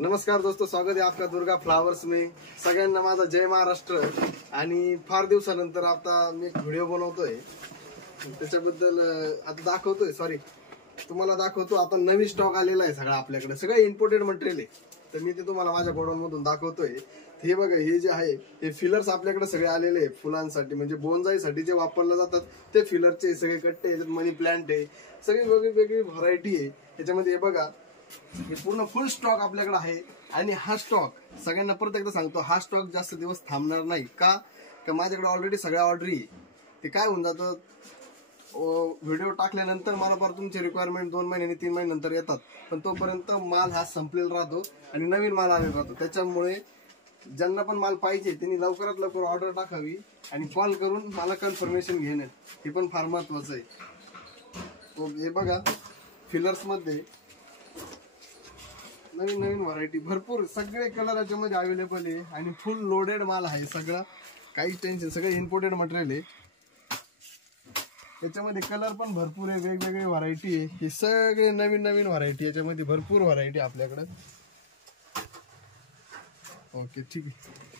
नमस्कार दोस्तों, स्वागत आहे आपका दुर्गा फ्लावर्स में। सगळ्यांना माझा जय महाराष्ट्र। आणि फार दिवसानंतर आता मी एक व्हिडिओ बनवतोय, त्याच्याबद्दल आता दाखवतोय, तुम्हाला दाखवतो। आता नवीन स्टॉक आलेला आहे सगळा आपल्याकडे, सगळं इम्पोर्टेड मटेरियल आहे। तर मी ते तुम्हाला माझ्या गोडाऊन मधून दाखवतोय। हे बघा, हे जे आहे हे फिलर्स आपल्याकडे सगळे आलेले आहे फुलांसाठी, म्हणजे बोनजाईसाठी जे वापरले जातात ते फिलरचे सगळे कट्टे, मनी प्लांट आहे, सगळी वेगळी व्हरायटी आहे त्याच्यामध्ये। हे बघा, हे पूर्ण फुल स्टॉक आपल्याकडे आहे। आणि हा स्टॉक सगळ्यांना परत एकदा सांगतो, हा स्टॉक जास्त दिवस थांबणार नाही का माझ्याकडे ऑलरेडी सगळ्या ऑर्डर आहे। ते काय होऊन जातं, व्हिडिओ टाकल्यानंतर मला परत तुमची रिक्वायरमेंट 2 महिन्यांनी 3 महिन्यानंतर येतात, पण तोपर्यंत माल हा संपलेला राहतो आणि नवीन माल आलेला राहतो। त्याच्यामुळे ज्यांना पण माल पाहिजे त्यांनी लवकरात लवकर ऑर्डर टाकावी आणि कॉल करून मला कन्फर्मेशन घेणं हे पण फार महत्वाचं आहे। हे बघा, फिलर्स मध्ये नवीन व्हरायटी भरपूर, सगळे कलर याच्यामध्ये अवेलेबल आहे आणि फुल लोडेड माल आहे सगळा, काहीच टेन्शन, सगळे इम्पोर्टेड मटेरियल आहे। याच्यामध्ये कलर पण भरपूर आहे, वेगवेगळी व्हरायटी आहे, हे सगळे नवीन व्हरायटी, याच्यामध्ये भरपूर व्हरायटी आपल्याकडे। ओके, ठीक आहे।